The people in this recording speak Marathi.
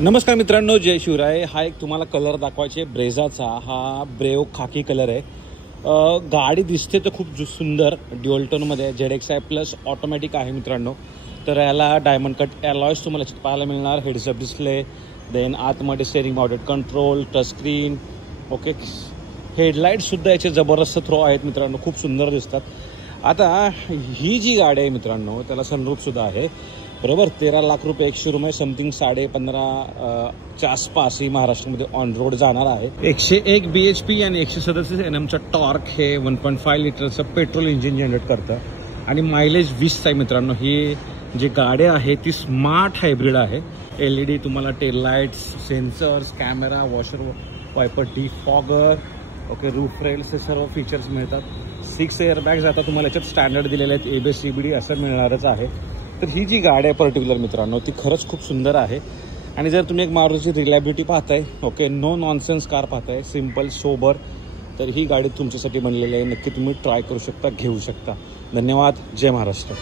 नमस्कार मित्रांनो, जय शिवराय। हा एक तुम्हाला कलर दाखवायचे ब्रेझाचा। हा ब्रेव खाकी कलर आहे। गाडी दिसते तर खूप सुंदर ड्युअल टोनमध्ये ZXi प्लस ऑटोमॅटिक आहे मित्रांनो। तर याला डायमंड कट अलॉयज तुम्हाला पाहायला मिळणार। हेड्स अप डिस्प्ले, देन आतमध्ये steering mounted control, touch screen, okay. हेडलाईटसुद्धा याचे जबरदस्त थ्रो आहेत मित्रांनो, खूप सुंदर दिसतात। आता ही जी गाडी आहे मित्रांनो, त्याला सनरूफसुद्धा आहे बरोबर। 13 लाख रुपये, 100 रुपये समथिंग 15.5च्या आसपास ही महाराष्ट्रामध्ये ऑन रोड जाणार आहे। 101 BHP आणि 137 NMचा टॉर्क हे 1.5 लिटरचं पेट्रोल इंजिन जनरेट करतं आणि मायलेज 20 आहे मित्रांनो। ही जी गाडी आहे ती स्मार्ट हायब्रिड आहे। LED तुम्हाला tail lights, sensors, camera, washer wiper, defogger, okay, roof rails, हे सर्व फीचर्स मिळतात। 6 एअरबॅग्स आता तुम्हाला याच्यात स्टँडर्ड दिलेले आहेत। ABS CBD असं मिळणारच आहे। तर ही जी गाडी आहे पर्टिक्युलर मित्रांनो, ती खरंच खूप सुंदर आहे। आणि जर तुम्ही एक मारुतीची रिलायबिलिटी पाहताय, ओके, नो नॉनसेन्स कार पाहताय, सिम्पल सोबर, तर ही गाडी तुमच्यासाठी बनलेली आहे। नक्की तुम्ही ट्राय करू शकता, घेऊ शकता। धन्यवाद। जय महाराष्ट्र।